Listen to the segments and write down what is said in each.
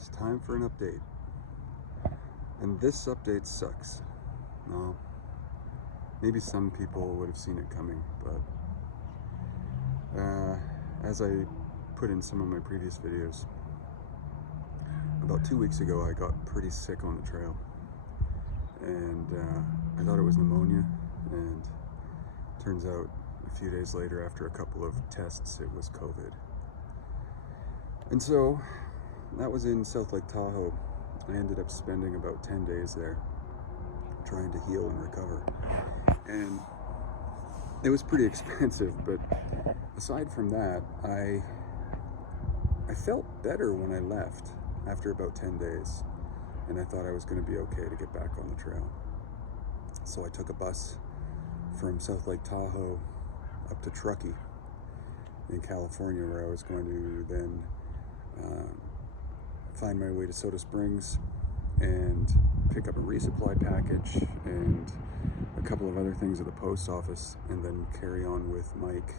It's time for an update. And this update sucks. No, maybe some people would have seen it coming, but as I put in some of my previous videos, about 2 weeks ago I got pretty sick on the trail, and I thought it was pneumonia, and turns out a few days later, after a couple of tests, it was COVID. And so that was in South Lake Tahoe. I ended up spending about 10 days there trying to heal and recover, and it was pretty expensive, but aside from that, I felt better when I left after about 10 days, and I thought I was going to be okay to get back on the trail. So I took a bus from South Lake Tahoe up to Truckee in California, where I was going to then find my way to Soda Springs and pick up a resupply package and a couple of other things at the post office, and then carry on with Mike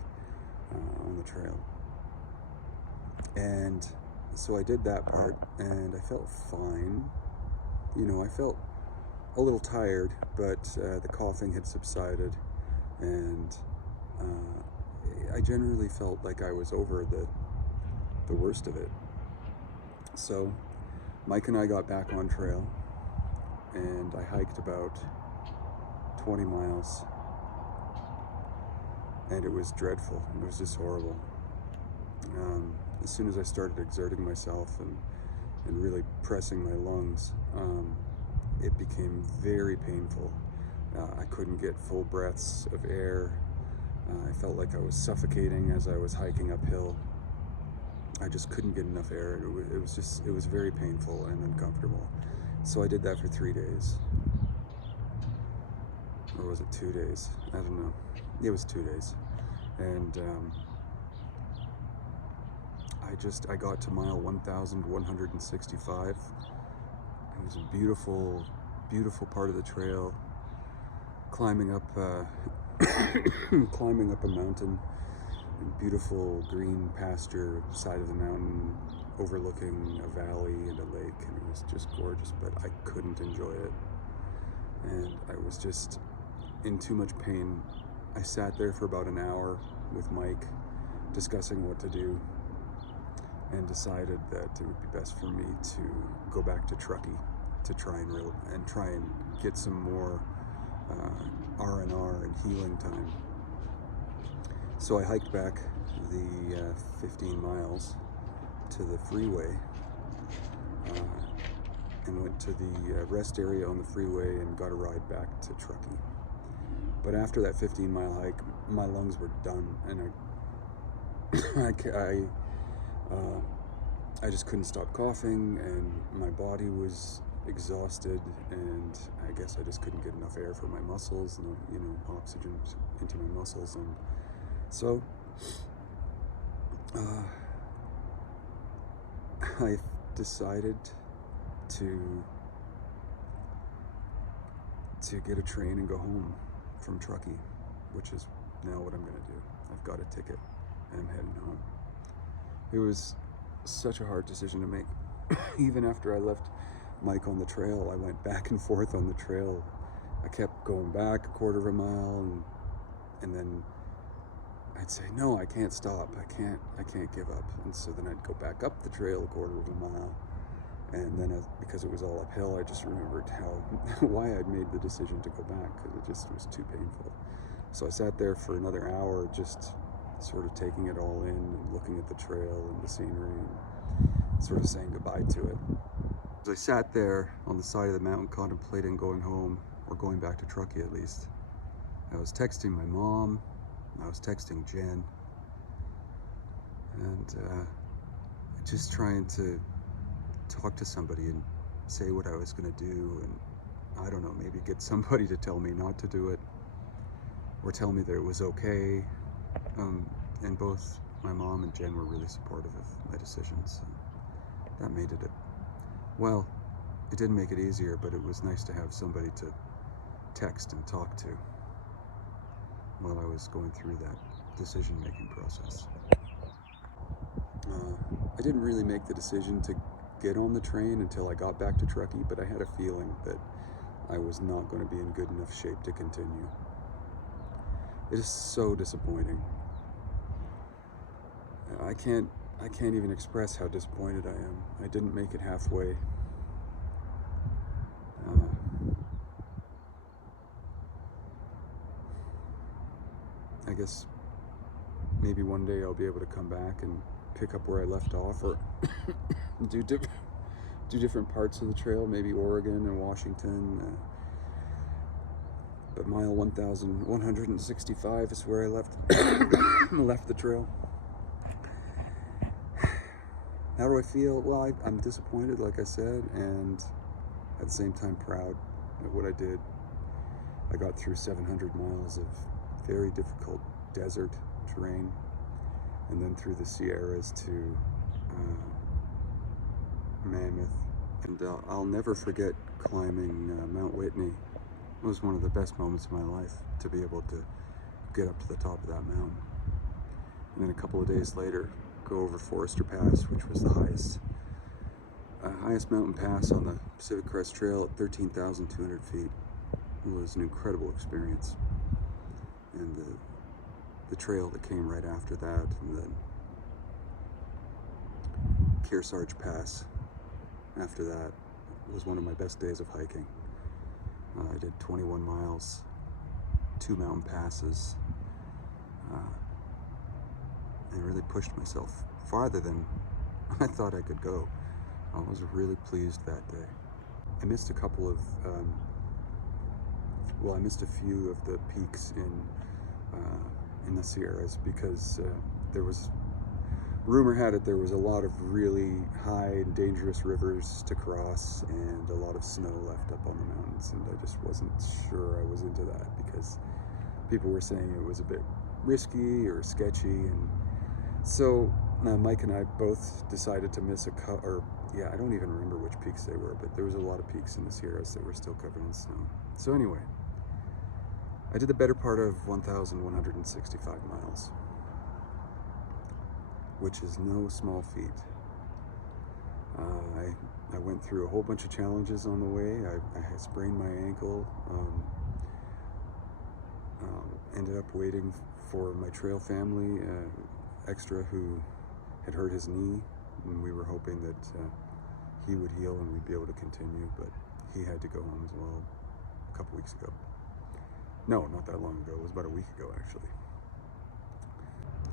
on the trail. And so I did that part, and I felt fine. You know, I felt a little tired, but the coughing had subsided, and I generally felt like I was over the worst of it. So Mike and I got back on trail, and I hiked about 20 miles, and it was dreadful. It was just horrible. As soon as I started exerting myself and really pressing my lungs, it became very painful. I couldn't get full breaths of air. I felt like I was suffocating as I was hiking uphill. I just couldn't get enough air. It was very painful and uncomfortable. So I did that for 3 days. Or was it 2 days? I don't know. It was 2 days. And I got to mile 1,165. It was a beautiful, beautiful part of the trail. Climbing up climbing up a mountain, beautiful green pasture side of the mountain, overlooking a valley and a lake, and it was just gorgeous, but I couldn't enjoy it, and I was just in too much pain. I sat there for about an hour with Mike discussing what to do, and decided that it would be best for me to go back to Truckee to try and get some more R&R and healing time. So I hiked back the 15 miles to the freeway and went to the rest area on the freeway and got a ride back to Truckee. But after that 15-mile hike, my lungs were done, and I just couldn't stop coughing, and my body was exhausted, and I guess I just couldn't get enough air for my muscles, oxygen into my muscles, and so I decided to get a train and go home from Truckee, which is now what I'm going to do. I've got a ticket and I'm heading home. It was such a hard decision to make. Even after I left Mike on the trail, I went back and forth on the trail. I kept going back a quarter of a mile, and then I'd say, no, I can't stop. I can't give up. And so then I'd go back up the trail a quarter of a mile. And then because it was all uphill, I just remembered why I'd made the decision to go back, because it just was too painful. So I sat there for another hour, just sort of taking it all in and looking at the trail and the scenery and sort of saying goodbye to it. As I sat there on the side of the mountain contemplating going home, or going back to Truckee at least, I was texting my mom, I was texting Jen, and just trying to talk to somebody and say what I was going to do, and I don't know, maybe get somebody to tell me not to do it, or tell me that it was okay. And both my mom and Jen were really supportive of my decisions. So that made it well, it didn't make it easier, but it was nice to have somebody to text and talk to while I was going through that decision-making process. I didn't really make the decision to get on the train until I got back to Truckee, but I had a feeling that I was not going to be in good enough shape to continue. It is so disappointing. I can't even express how disappointed I am. I didn't make it halfway. I guess maybe one day I'll be able to come back and pick up where I left off, or do different parts of the trail, maybe Oregon and Washington. But mile 1,165 is where I left left the trail. How do I feel? Well, I'm disappointed, like I said, and at the same time proud of what I did. I got through 700 miles of very difficult desert terrain, and then through the Sierras to Mammoth. And I'll never forget climbing Mount Whitney. It was one of the best moments of my life, to be able to get up to the top of that mountain. And then a couple of days later, go over Forester Pass, which was the highest mountain pass on the Pacific Crest Trail at 13,200 feet. It was an incredible experience. And the trail that came right after that, and then Kearsarge Pass after that, was one of my best days of hiking. I did 21 miles, 2 mountain passes, and really pushed myself farther than I thought I could go. I was really pleased that day. I missed a couple of, I missed a few of the peaks in the Sierras because rumor had it there was a lot of really high and dangerous rivers to cross and a lot of snow left up on the mountains, and I just wasn't sure I was into that because people were saying it was a bit risky or sketchy, and so Mike and I both decided to miss I don't even remember which peaks they were, but there was a lot of peaks in the Sierras that were still covered in snow. So anyway, I did the better part of 1,165 miles, which is no small feat. I went through a whole bunch of challenges on the way. I had sprained my ankle, ended up waiting for my trail family, extra, who had hurt his knee, and we were hoping that he would heal and we'd be able to continue, but he had to go home as well a couple weeks ago. No, not that long ago. It was about a week ago, actually.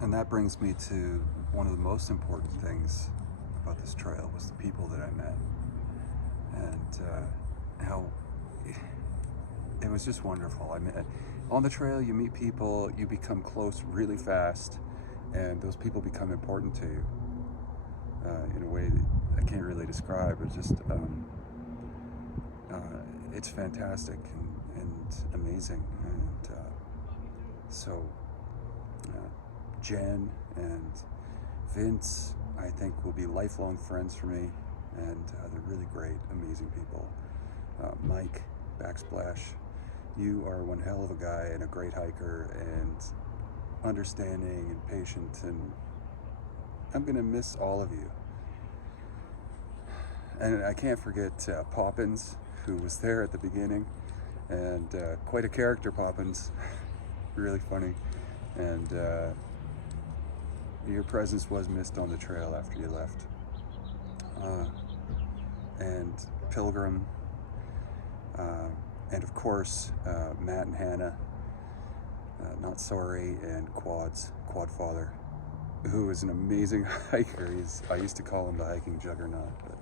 And that brings me to one of the most important things about this trail was the people that I met, and how it was just wonderful. I mean, on the trail you meet people, you become close really fast, and those people become important to you in a way that I can't really describe. It's just it's fantastic and amazing. And so Jen and Vince, I think, will be lifelong friends for me, and they're really great, amazing people. Mike Backsplash, you are one hell of a guy and a great hiker and understanding and patient, and I'm gonna miss all of you. And I can't forget Poppins, who was there at the beginning, and quite a character, Poppins. Really funny. And your presence was missed on the trail after you left. And Pilgrim, and of course Matt and Hannah, Not Sorry, and Quadfather, who is an amazing hiker. I used to call him the hiking juggernaut, but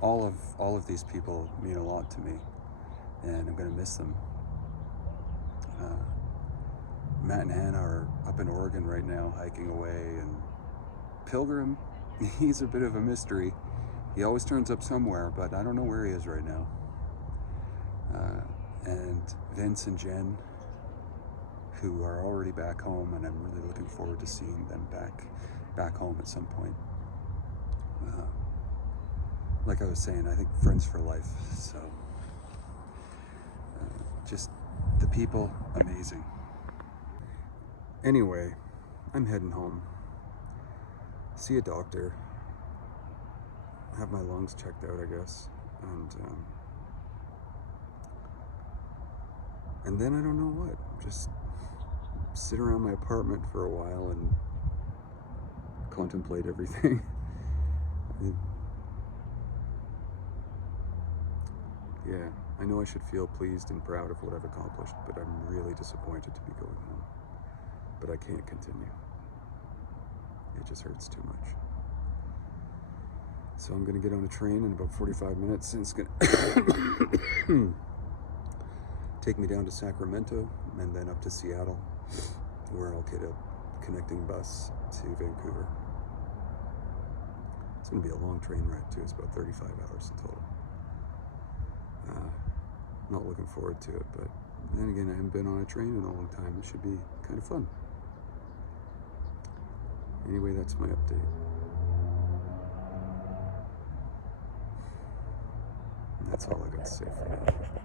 all of these people mean a lot to me, and I'm gonna miss them. Matt and Hannah are up in Oregon right now hiking away, and Pilgrim, he's a bit of a mystery. He always turns up somewhere, but I don't know where he is right now. And Vince and Jen, who are already back home, and I'm really looking forward to seeing them back home at some point. Like I was saying, I think friends for life. So just the people, amazing. Anyway, I'm heading home. See a doctor. have my lungs checked out, I guess, and then I don't know what. Just sit around my apartment for a while and contemplate everything. Yeah, I know I should feel pleased and proud of what I've accomplished, but I'm really disappointed to be going home. But I can't continue. It just hurts too much. So I'm gonna get on a train in about 45 minutes, and it's gonna take me down to Sacramento and then up to Seattle, where I'll get a connecting bus to Vancouver. It's gonna be a long train ride too. It's about 35 hours in total. Not looking forward to it, but then again, I haven't been on a train in a long time. It should be kind of fun. Anyway, that's my update. And that's all I got to say for now.